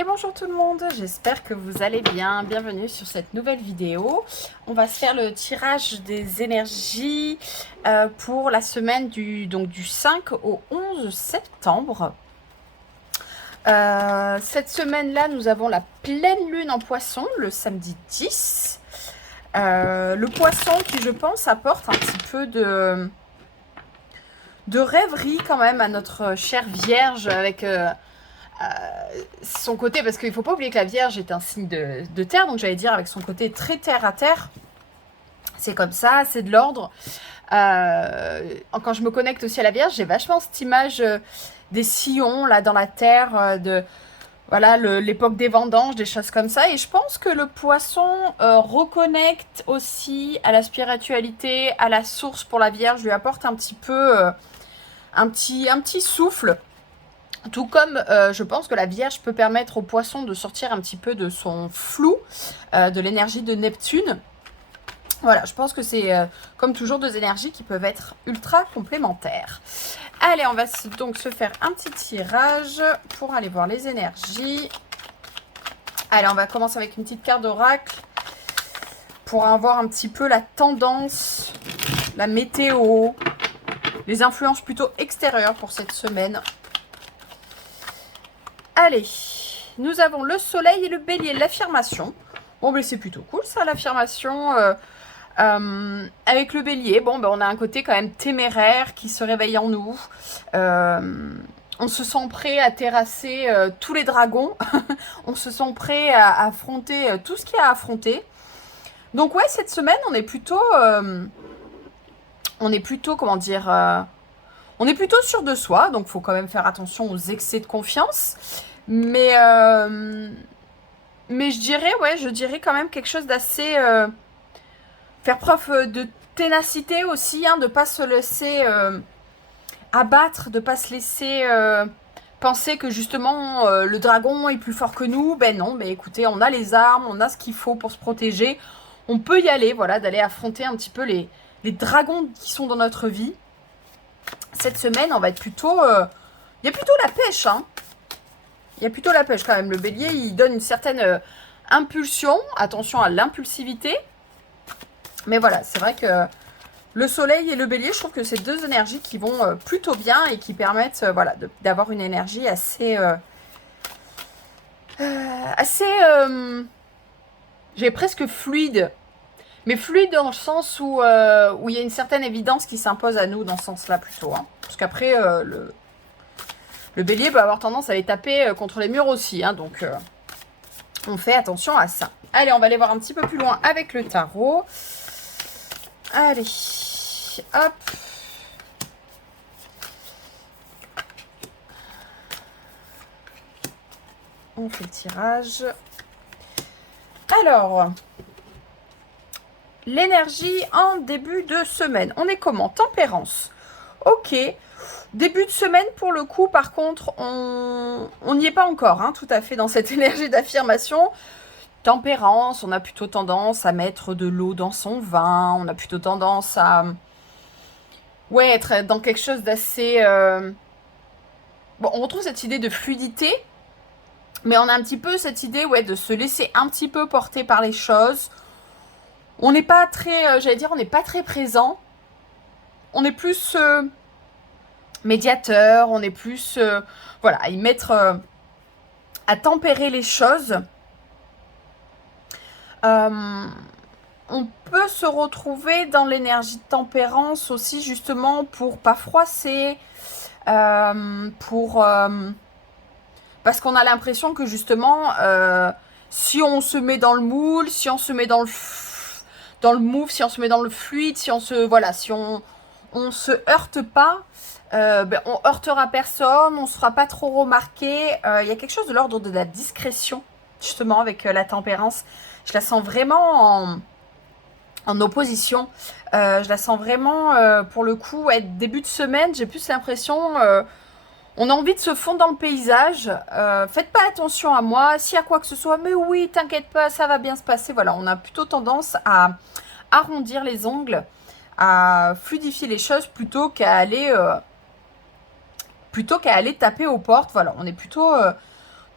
Et bonjour tout le monde, j'espère que vous allez bien. Bienvenue sur cette nouvelle vidéo. On va se faire le tirage des énergies pour la semaine du 5 au 11 septembre. Cette semaine-là, nous avons la pleine lune en poisson, le samedi 10. Le poisson qui, je pense, apporte un petit peu de rêverie quand même à notre chère Vierge avec... son côté, parce qu'il ne faut pas oublier que la Vierge est un signe de terre, donc j'allais dire avec son côté très terre à terre, c'est comme ça, c'est de l'ordre. Quand je me connecte aussi à la Vierge, j'ai vachement cette image des sillons là dans la terre, de voilà l'époque des vendanges, des choses comme ça, et je pense que le poisson reconnecte aussi à la spiritualité, à la source pour la Vierge, lui apporte un petit peu un petit souffle. Tout comme je pense que la Vierge peut permettre au poisson de sortir un petit peu de son flou, de l'énergie de Neptune. Voilà, je pense que c'est comme toujours deux énergies qui peuvent être ultra complémentaires. Allez, on va donc se faire un petit tirage pour aller voir les énergies. Allez, on va commencer avec une petite carte d'oracle pour avoir un petit peu la tendance, la météo, les influences plutôt extérieures pour cette semaine. Allez, nous avons le soleil et le bélier, l'affirmation. Bon, mais c'est plutôt cool ça, l'affirmation. Avec le bélier, bon, ben, on a un côté quand même téméraire qui se réveille en nous. On se sent prêt à terrasser tous les dragons. On se sent prêt à affronter tout ce qu'il y a à affronter. Donc ouais, cette semaine, on est plutôt, comment dire, on est plutôt sûr de soi. Donc faut quand même faire attention aux excès de confiance. Mais je dirais quand même quelque chose d'assez... faire preuve de ténacité aussi, hein, de ne pas se laisser abattre, de ne pas se laisser penser que justement le dragon est plus fort que nous. Ben non, mais écoutez, on a les armes, on a ce qu'il faut pour se protéger. On peut y aller, voilà, d'aller affronter un petit peu les dragons qui sont dans notre vie. Cette semaine, on va être plutôt... Il y a plutôt la pêche, hein. Il y a plutôt la pêche quand même. Le bélier, il donne une certaine impulsion. Attention à l'impulsivité. Mais voilà, c'est vrai que le soleil et le bélier, je trouve que c'est deux énergies qui vont plutôt bien et qui permettent voilà, d'avoir une énergie assez... j'ai presque fluide. Mais fluide dans le sens où il y a une certaine évidence qui s'impose à nous dans ce sens-là plutôt. Hein. Parce qu'après, le bélier peut avoir tendance à aller taper contre les murs aussi. Hein, donc, on fait attention à ça. Allez, on va aller voir un petit peu plus loin avec le tarot. Allez, hop. On fait le tirage. Alors, l'énergie en début de semaine. On est comment? Tempérance. Ok. Début de semaine, pour le coup, par contre, on n'y est pas encore, hein, tout à fait, dans cette énergie d'affirmation. Tempérance, on a plutôt tendance à mettre de l'eau dans son vin, on a plutôt tendance à être dans quelque chose d'assez... Bon, on retrouve cette idée de fluidité, mais on a un petit peu cette idée de se laisser un petit peu porter par les choses. On n'est pas très, on n'est pas très présent. On est plus médiateur, on est plus, à y mettre, à tempérer les choses. On peut se retrouver dans l'énergie de tempérance aussi justement pour pas froisser, parce qu'on a l'impression que justement si on se met dans le moule, si on se met dans le move, si on se met dans le fluide, si on se se heurte pas, on heurtera personne, on se fera pas trop remarquer. Il y a quelque chose de l'ordre de la discrétion justement avec la tempérance. Je la sens vraiment en opposition. Je la sens vraiment, pour le coup, début de semaine, j'ai plus l'impression... on a envie de se fondre dans le paysage. Faites pas attention à moi, s'il y a quoi que ce soit, mais oui, t'inquiète pas, ça va bien se passer. Voilà, on a plutôt tendance à arrondir les ongles, à fluidifier les choses plutôt qu'à aller taper aux portes. Voilà, on est plutôt...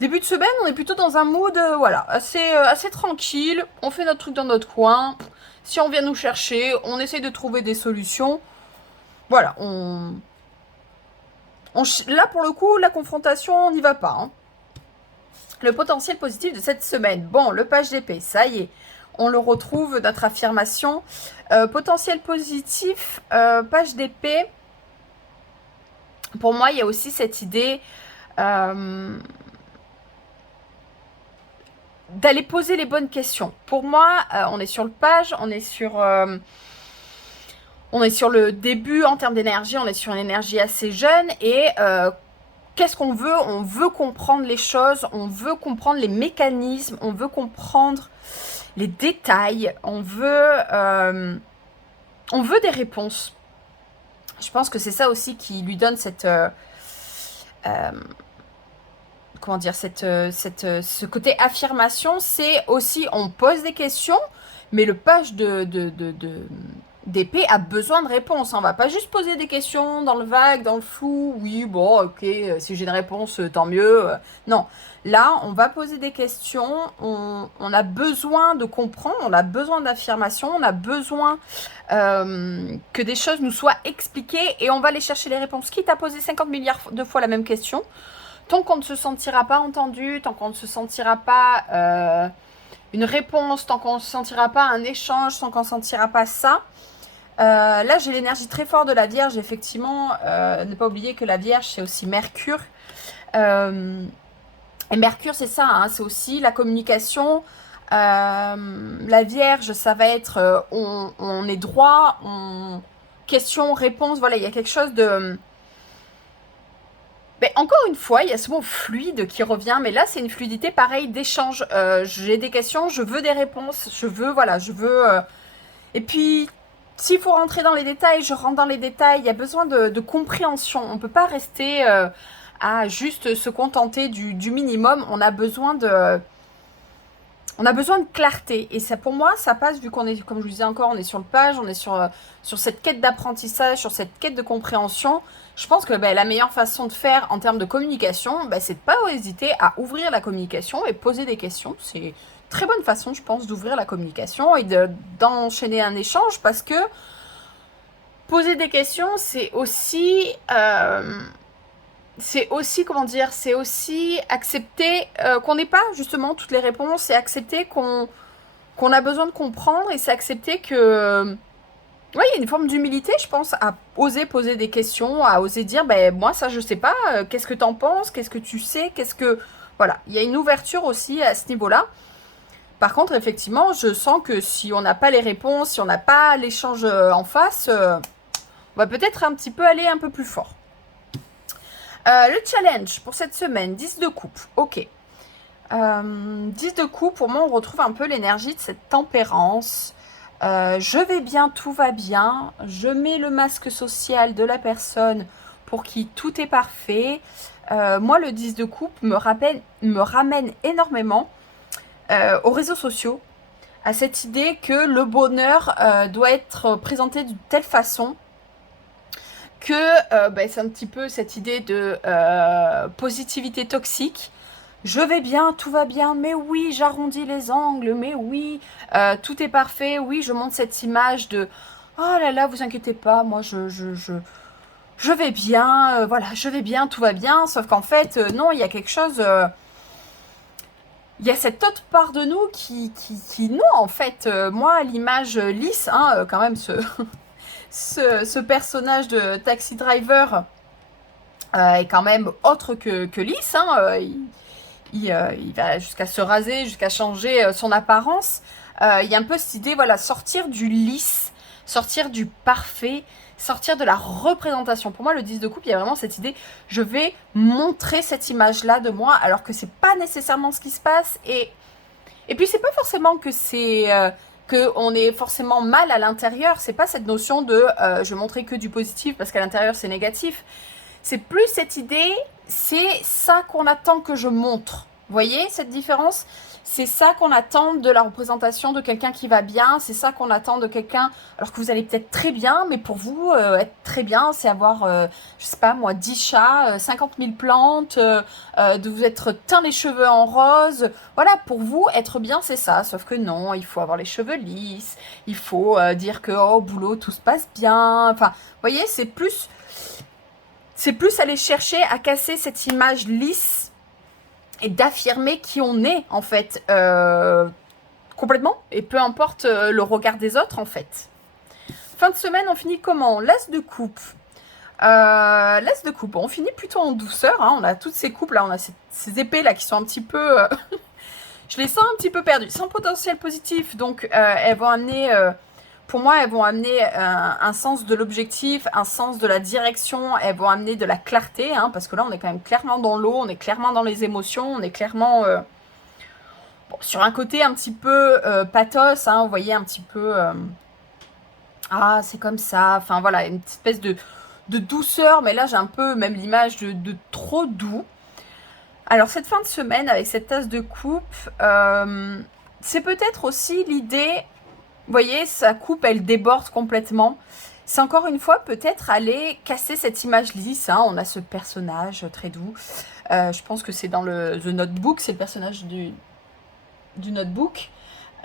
Début de semaine, on est plutôt dans un mood, voilà, assez tranquille. On fait notre truc dans notre coin. Si on vient nous chercher, on essaye de trouver des solutions. Voilà, là, pour le coup, la confrontation, on n'y va pas. Hein. Le potentiel positif de cette semaine. Bon, le page d'épée, ça y est. On le retrouve, notre affirmation. Potentiel positif, page d'épée. Pour moi, il y a aussi cette idée d'aller poser les bonnes questions. Pour moi, on est sur le page, on est sur le début en termes d'énergie, on est sur une énergie assez jeune et qu'est-ce qu'on veut? On veut comprendre les choses, on veut comprendre les mécanismes, on veut comprendre les détails, on veut des réponses. Je pense que c'est ça aussi qui lui donne cette... comment dire, ce côté affirmation, c'est aussi, on pose des questions, mais le page d'épée a besoin de réponses. On va pas juste poser des questions dans le vague, dans le flou. Oui, bon, ok, si j'ai une réponse, tant mieux. Non, là, on va poser des questions. On a besoin de comprendre, on a besoin d'affirmation, on a besoin que des choses nous soient expliquées et on va aller chercher les réponses. Quitte à poser 50 milliards de fois la même question, tant qu'on ne se sentira pas entendu, tant qu'on ne se sentira pas une réponse, tant qu'on ne sentira pas un échange, tant qu'on ne sentira pas ça. Là, j'ai l'énergie très forte de la Vierge, effectivement. Ne pas oublier que la Vierge, c'est aussi Mercure. Et Mercure, c'est ça, hein, c'est aussi la communication. La Vierge, ça va être on est droit, question, réponse, voilà, il y a quelque chose de... Mais encore une fois, il y a ce mot fluide qui revient, mais là, c'est une fluidité pareille d'échange. J'ai des questions, je veux des réponses, je veux... Et puis, s'il faut rentrer dans les détails, je rentre dans les détails. Il y a besoin de compréhension. On ne peut pas rester à juste se contenter du minimum. On a besoin de clarté. Et ça, pour moi, ça passe, vu qu'on est, comme je vous disais encore, on est sur le page, on est sur cette quête d'apprentissage, sur cette quête de compréhension. Je pense que la meilleure façon de faire en termes de communication, c'est de ne pas hésiter à ouvrir la communication et poser des questions. C'est une très bonne façon, je pense, d'ouvrir la communication et d'enchaîner un échange, parce que poser des questions, c'est aussi... comment dire, c'est aussi accepter qu'on n'ait pas justement toutes les réponses, et accepter qu'on a besoin de comprendre, et c'est accepter que... Oui, il y a une forme d'humilité, je pense, à oser poser des questions, à oser dire, moi, ça, je sais pas, qu'est-ce que t'en penses, qu'est-ce que tu sais, qu'est-ce que... Voilà, il y a une ouverture aussi à ce niveau-là. Par contre, effectivement, je sens que si on n'a pas les réponses, si on n'a pas l'échange en face, on va peut-être un petit peu aller un peu plus fort. Le challenge pour cette semaine, 10 de coupe, ok. 10 de coupe, pour moi, on retrouve un peu l'énergie de cette tempérance. Je vais bien, tout va bien. Je mets le masque social de la personne pour qui tout est parfait. Moi, le 10 de coupe me ramène énormément aux réseaux sociaux, à cette idée que le bonheur doit être présenté de telle façon que c'est un petit peu cette idée de positivité toxique. Je vais bien, tout va bien, mais oui, j'arrondis les angles, mais oui, tout est parfait, oui, je montre cette image de « Oh là là, vous inquiétez pas, moi je vais bien, voilà, je vais bien, tout va bien », sauf qu'en fait, non, il y a quelque chose... il y a cette autre part de nous qui non, en fait, moi, l'image lisse, hein, quand même, ce personnage de Taxi Driver est quand même autre que lisse, hein, il va jusqu'à se raser, jusqu'à changer son apparence. Il y a un peu cette idée, voilà, sortir du lisse, sortir du parfait, sortir de la représentation. Pour moi, le 10 de coupe, il y a vraiment cette idée, je vais montrer cette image-là de moi, alors que c'est pas nécessairement ce qui se passe. Et puis, c'est pas forcément que c'est... qu'on est forcément mal à l'intérieur. C'est pas cette notion de je vais montrer que du positif parce qu'à l'intérieur c'est négatif. C'est plus cette idée, c'est ça qu'on attend que je montre. Vous voyez cette différence? C'est ça qu'on attend de la représentation de quelqu'un qui va bien, c'est ça qu'on attend de quelqu'un, alors que vous allez peut-être très bien, mais pour vous, être très bien, c'est avoir, je sais pas moi, 10 chats, 50 000 plantes, de vous être teint les cheveux en rose. Voilà, pour vous, être bien, c'est ça. Sauf que non, il faut avoir les cheveux lisses, il faut dire que au boulot, tout se passe bien. Enfin, vous voyez, c'est plus aller chercher à casser cette image lisse et d'affirmer qui on est, en fait, complètement, et peu importe le regard des autres, en fait. Fin de semaine, on finit comment? L'as de coupe. L'as de coupe, on finit plutôt en douceur, hein. On a toutes ces coupes là, on a ces épées là qui sont un petit peu... je les sens un petit peu perdues, sans potentiel positif, donc elles vont amener... pour moi, elles vont amener un sens de l'objectif, un sens de la direction, elles vont amener de la clarté, hein, parce que là, on est quand même clairement dans l'eau, on est clairement dans les émotions, on est clairement bon, sur un côté un petit peu pathos, hein, vous voyez, un petit peu... ah, c'est comme ça, enfin voilà, une petite espèce de douceur, mais là, j'ai un peu même l'image de trop doux. Alors, cette fin de semaine, avec cette tasse de coupe, c'est peut-être aussi l'idée... Vous voyez, sa coupe, elle déborde complètement. C'est encore une fois peut-être aller casser cette image lisse. Hein. On a ce personnage très doux. Je pense que c'est dans le The Notebook, c'est le personnage du Notebook.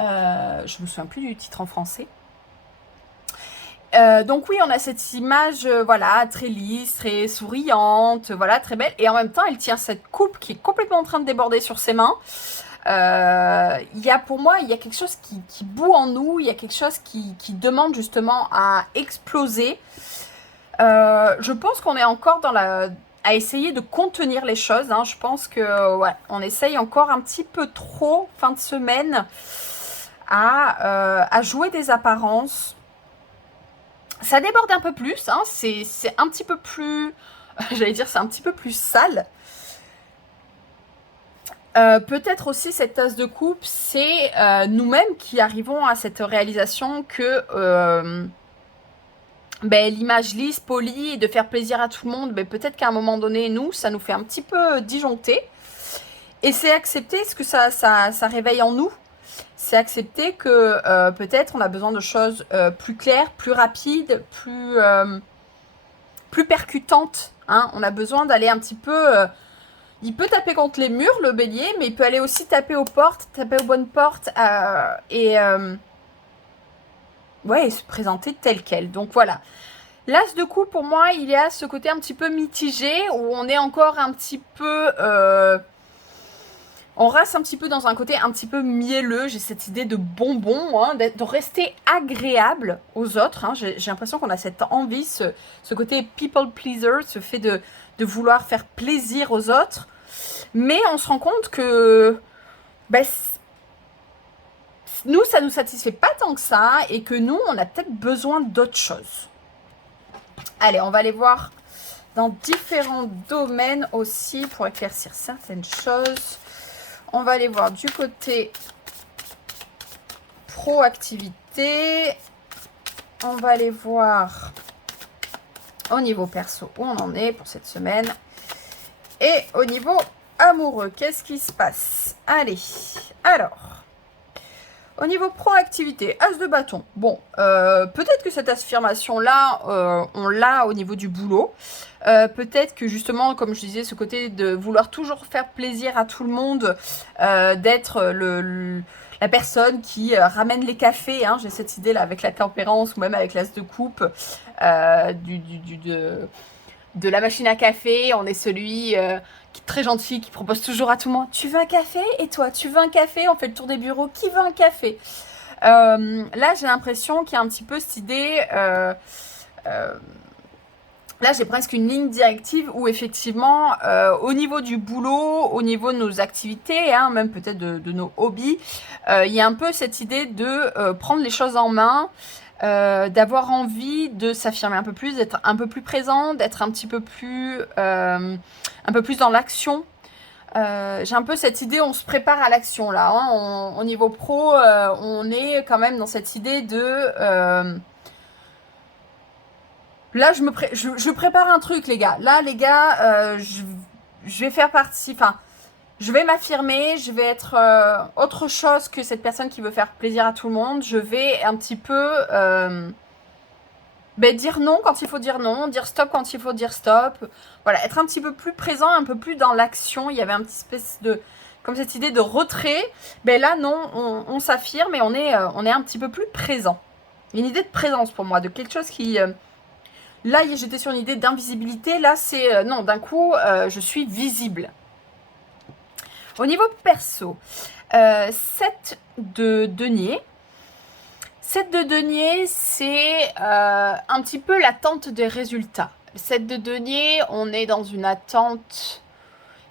Je me souviens plus du titre en français. Donc oui, on a cette image, voilà, très lisse, très souriante, voilà, très belle. Et en même temps, elle tient cette coupe qui est complètement en train de déborder sur ses mains. Pour moi, il y a quelque chose qui bout en nous, il y a quelque chose qui demande justement à exploser. Je pense qu'on est encore à essayer de contenir les choses. Hein. Je pense que ouais, on essaye encore un petit peu trop, fin de semaine, à jouer des apparences. Ça déborde un peu plus, hein. C'est un petit peu plus... J'allais dire, c'est un petit peu plus sale. Peut-être aussi cette tasse de coupe, c'est nous-mêmes qui arrivons à cette réalisation que l'image lisse, polie, et de faire plaisir à tout le monde, peut-être qu'à un moment donné, nous, ça nous fait un petit peu disjoncter. Et c'est accepter ce que ça réveille en nous. C'est accepter que peut-être on a besoin de choses plus claires, plus rapides, plus percutantes. Hein. On a besoin d'aller un petit peu... il peut taper contre les murs, le bélier, mais il peut aller aussi taper aux portes, taper aux bonnes portes ouais, se présenter tel quel. Donc voilà. L'as de coupe, pour moi, il y a ce côté un petit peu mitigé, où on est encore un petit peu... on reste un petit peu dans un côté un petit peu mielleux. J'ai cette idée de bonbon, hein, de rester agréable aux autres. Hein. J'ai l'impression qu'on a cette envie, ce côté people pleaser, ce fait de vouloir faire plaisir aux autres. Mais on se rend compte que nous, ça ne nous satisfait pas tant que ça et que nous, on a peut-être besoin d'autre chose. Allez, on va aller voir dans différents domaines aussi pour éclaircir certaines choses. On va aller voir du côté proactivité. On va aller voir au niveau perso où on en est pour cette semaine. Et au niveau amoureux, qu'est-ce qui se passe? Allez, alors, au niveau proactivité, as de bâton. Bon, peut-être que cette affirmation-là, on l'a au niveau du boulot. Peut-être que justement, comme je disais, ce côté de vouloir toujours faire plaisir à tout le monde, d'être la personne qui ramène les cafés. Hein, j'ai cette idée-là avec la tempérance ou même avec l'as de coupe de la machine à café. On est celui qui est très gentil, qui propose toujours à tout le monde: tu veux un café? Et toi, tu veux un café? On fait le tour des bureaux. Qui veut un café? Là, j'ai l'impression qu'il y a un petit peu cette idée... là, j'ai presque une ligne directive où effectivement, au niveau du boulot, au niveau de nos activités, hein, même peut-être de nos hobbies, il y a un peu cette idée de prendre les choses en main, d'avoir envie de s'affirmer un peu plus, d'être un peu plus présent, d'être un peu plus dans l'action. J'ai un peu cette idée, on se prépare à l'action là. Hein, au niveau pro, on est quand même dans cette idée de... là, je prépare un truc, les gars. Là, les gars, je vais faire partie... Enfin, je vais m'affirmer, je vais être autre chose que cette personne qui veut faire plaisir à tout le monde. Je vais un petit peu dire non quand il faut dire non, dire stop quand il faut dire stop. Voilà, être un petit peu plus présent, un peu plus dans l'action. Il y avait un petit espèce de, comme cette idée de retrait. Là, non, on s'affirme et on est un petit peu plus présent. Une idée de présence pour moi, de quelque chose qui... là, j'étais sur une idée d'invisibilité. Là, c'est... non, d'un coup, je suis visible. Au niveau perso, 7 de denier. 7 de denier, c'est un petit peu l'attente des résultats. 7 de denier, on est dans une attente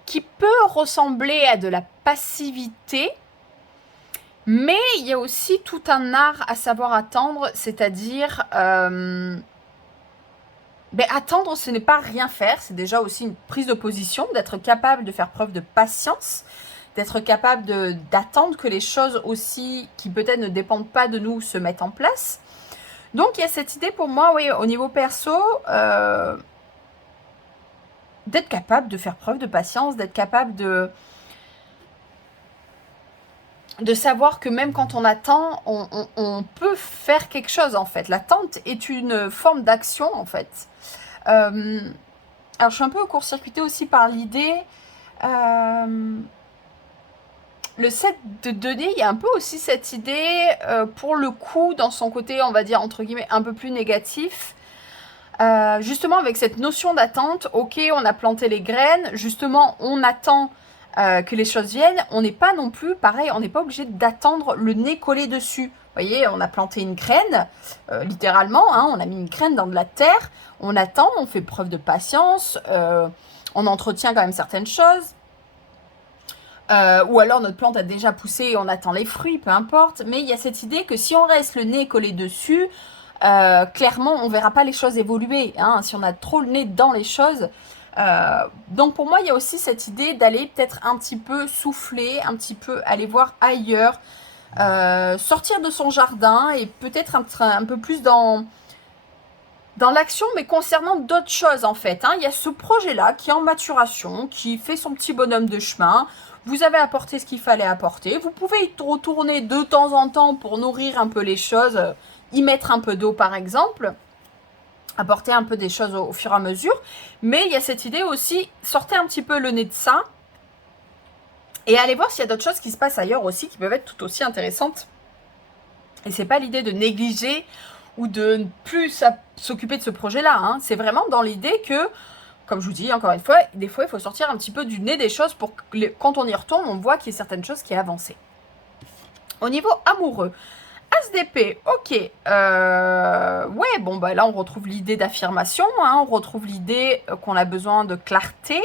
qui peut ressembler à de la passivité, mais il y a aussi tout un art à savoir attendre, c'est-à-dire attendre, ce n'est pas rien faire, c'est déjà aussi une prise de position, d'être capable de faire preuve de patience, d'être capable d'attendre que les choses aussi, qui peut-être ne dépendent pas de nous, se mettent en place. Donc il y a cette idée pour moi, oui, au niveau perso, d'être capable de faire preuve de patience, d'être capable de savoir que même quand on attend, on peut faire quelque chose en fait. L'attente est une forme d'action en fait. Alors je suis un peu court-circuitée aussi par l'idée... le 7 de denier, il y a un peu aussi cette idée, pour le coup, dans son côté, on va dire, entre guillemets, un peu plus négatif. Justement, avec cette notion d'attente, ok, on a planté les graines, justement, on attend que les choses viennent. On n'est pas non plus, pareil, on n'est pas obligé d'attendre le nez collé dessus. Vous voyez, on a planté une graine, littéralement, hein, on a mis une graine dans de la terre, on attend, on fait preuve de patience, on entretient quand même certaines choses. Ou alors notre plante a déjà poussé et on attend les fruits, peu importe. Mais il y a cette idée que si on reste le nez collé dessus, clairement, on ne verra pas les choses évoluer. Hein, si on a trop le nez dans les choses. Donc pour moi, il y a aussi cette idée d'aller peut-être un petit peu souffler, un petit peu aller voir ailleurs, sortir de son jardin et peut-être un peu plus dans l'action, mais concernant d'autres choses en fait. Hein. Il y a ce projet-là qui est en maturation, qui fait son petit bonhomme de chemin. Vous avez apporté ce qu'il fallait apporter. Vous pouvez y retourner de temps en temps pour nourrir un peu les choses, y mettre un peu d'eau par exemple, apporter un peu des choses au fur et à mesure. Mais il y a cette idée aussi, sortez un petit peu le nez de ça et allez voir s'il y a d'autres choses qui se passent ailleurs aussi qui peuvent être tout aussi intéressantes. Et c'est pas l'idée de négliger ou de ne plus s'occuper de ce projet-là. Hein. C'est vraiment dans l'idée que, comme je vous dis encore une fois, des fois il faut sortir un petit peu du nez des choses pour que quand on y retourne, on voit qu'il y a certaines choses qui ont avancé. Au niveau amoureux, As d'épée, ok. Ouais, bon, là on retrouve l'idée d'affirmation, hein, on retrouve l'idée qu'on a besoin de clarté.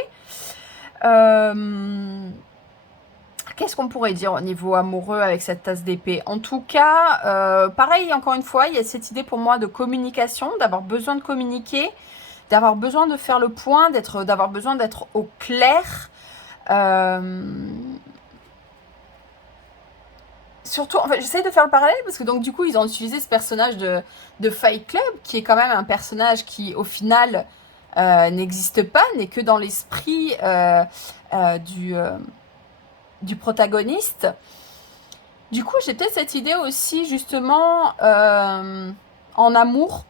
Qu'est-ce qu'on pourrait dire au niveau amoureux avec cette tasse d'épée? En tout cas, pareil, encore une fois, il y a cette idée pour moi de communication, d'avoir besoin de communiquer, d'avoir besoin de faire le point, d'avoir besoin d'être au clair. Surtout, en fait, j'essaie de faire le parallèle parce que donc du coup, ils ont utilisé ce personnage de Fight Club, qui est quand même un personnage qui, au final, n'existe pas, n'est que dans l'esprit du protagoniste. Du coup, j'ai peut-être cette idée aussi, justement, en amour,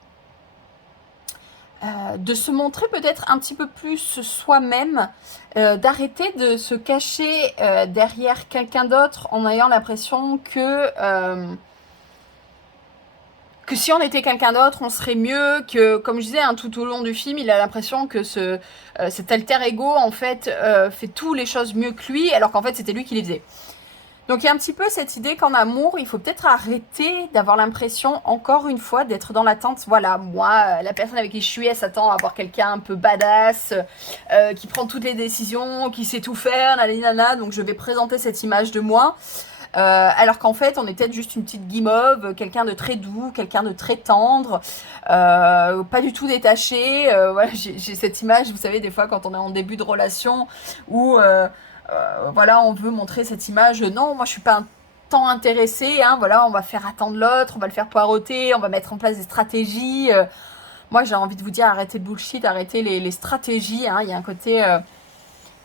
de se montrer peut-être un petit peu plus soi-même, d'arrêter de se cacher derrière quelqu'un d'autre en ayant l'impression que si on était quelqu'un d'autre, on serait mieux, que, comme je disais, hein, tout au long du film, il a l'impression que cet alter ego, en fait, fait toutes les choses mieux que lui, alors qu'en fait, c'était lui qui les faisait. Donc il y a un petit peu cette idée qu'en amour, il faut peut-être arrêter d'avoir l'impression, encore une fois, d'être dans l'attente. Voilà, moi, la personne avec qui je suis, elle s'attend à avoir quelqu'un un peu badass, qui prend toutes les décisions, qui sait tout faire, nalinana, donc je vais présenter cette image de moi. Alors qu'en fait, on est peut-être juste une petite guimauve, quelqu'un de très doux, quelqu'un de très tendre, pas du tout détaché. Voilà, j'ai cette image, vous savez, des fois quand on est en début de relation, où... voilà, on veut montrer cette image. Non, moi je suis pas tant intéressée. Hein, voilà, on va faire attendre l'autre, on va le faire poireauter, on va mettre en place des stratégies. Moi, j'ai envie de vous dire, arrêtez le bullshit, arrêtez les stratégies. Hein, il y a un côté,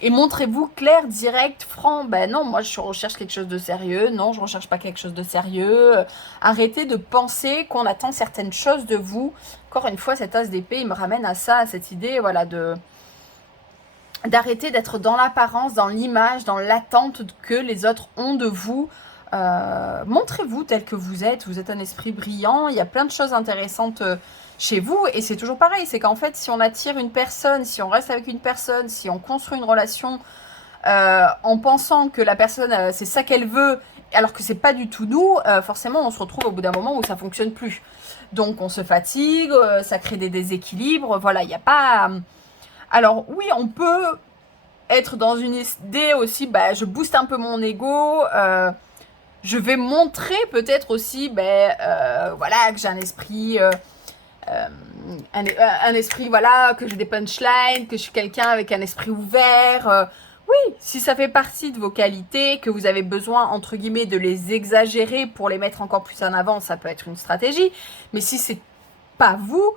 Et montrez-vous clair, direct, franc. Ben non, moi je recherche quelque chose de sérieux. Non, je recherche pas quelque chose de sérieux. Arrêtez de penser qu'on attend certaines choses de vous. Encore une fois, cet as d'épée, il me ramène à ça, à cette idée, voilà, d'arrêter d'être dans l'apparence, dans l'image, dans l'attente que les autres ont de vous. Montrez-vous tel que vous êtes un esprit brillant, il y a plein de choses intéressantes chez vous, et c'est toujours pareil, c'est qu'en fait, si on attire une personne, si on reste avec une personne, si on construit une relation en pensant que la personne, c'est ça qu'elle veut, alors que c'est pas du tout nous, forcément, on se retrouve au bout d'un moment où ça fonctionne plus. Donc, on se fatigue, ça crée des déséquilibres, voilà, il n'y a pas... Alors oui, on peut être dans une idée aussi, bah, je booste un peu mon ego, je vais montrer peut-être aussi, voilà, que j'ai un esprit, un esprit, voilà, que j'ai des punchlines, que je suis quelqu'un avec un esprit ouvert. Oui, si ça fait partie de vos qualités, que vous avez besoin, entre guillemets, de les exagérer pour les mettre encore plus en avant, ça peut être une stratégie. Mais si c'est pas vous,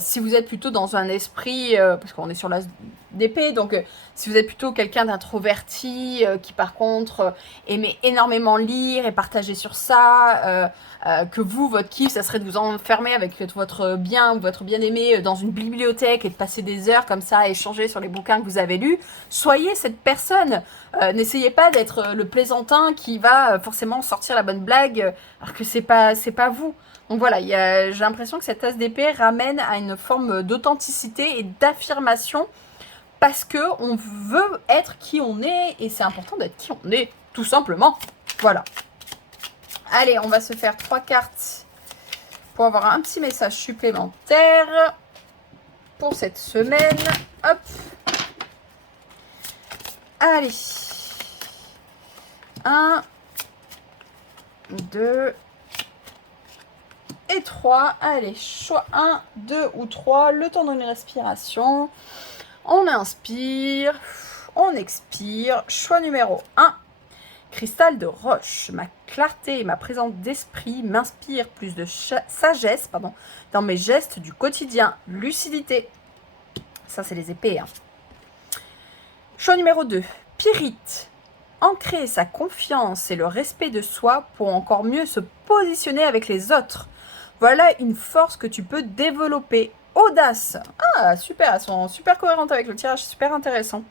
si vous êtes plutôt dans un esprit, parce qu'on est sur l'as d'épée, donc si vous êtes plutôt quelqu'un d'introverti, qui par contre aimait énormément lire et partager sur ça, que vous, votre kiff, ça serait de vous enfermer avec votre bien ou votre bien-aimé dans une bibliothèque et de passer des heures comme ça à échanger sur les bouquins que vous avez lus, soyez cette personne. N'essayez pas d'être le plaisantin qui va forcément sortir la bonne blague, alors que c'est pas vous. Donc voilà, j'ai l'impression que cette as d'épée ramène à une forme d'authenticité et d'affirmation parce que on veut être qui on est et c'est important d'être qui on est, tout simplement. Voilà. Allez, on va se faire 3 cartes pour avoir un petit message supplémentaire pour cette semaine. Hop. Allez. 1, 2 et 3. Allez, choix 1, 2 ou 3. Le temps d'une respiration. On inspire, on expire. Choix numéro 1. Cristal de roche. Ma clarté et ma présence d'esprit m'inspirent plus de sagesse dans mes gestes du quotidien. Lucidité. Ça, c'est les épées. Hein. Choix numéro 2. Pyrite. Ancrer sa confiance et le respect de soi pour encore mieux se positionner avec les autres. Voilà une force que tu peux développer. Audace. Ah, super, elles sont super cohérentes avec le tirage, super intéressant.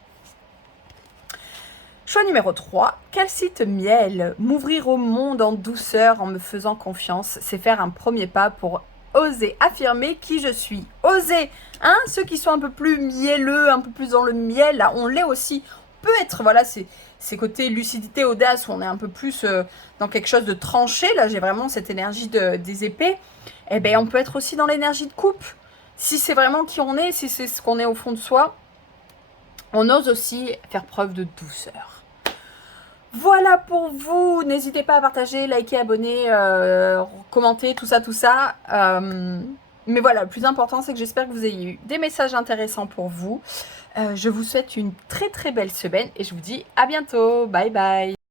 Choix numéro 3. Calcite miel. M'ouvrir au monde en douceur en me faisant confiance, c'est faire un premier pas pour oser affirmer qui je suis. Oser. Hein, ceux qui sont un peu plus mielleux, un peu plus dans le miel, là, on l'est aussi. On peut être, voilà, c'est côté lucidité, audace, où on est un peu plus dans quelque chose de tranché. Là, j'ai vraiment cette énergie des épées. Eh bien, on peut être aussi dans l'énergie de coupe. Si c'est vraiment qui on est, si c'est ce qu'on est au fond de soi, on ose aussi faire preuve de douceur. Voilà pour vous. N'hésitez pas à partager, liker, abonner, commenter, tout ça. Mais voilà, le plus important, c'est que j'espère que vous ayez eu des messages intéressants pour vous. Je vous souhaite une très très belle semaine et je vous dis à bientôt. Bye bye.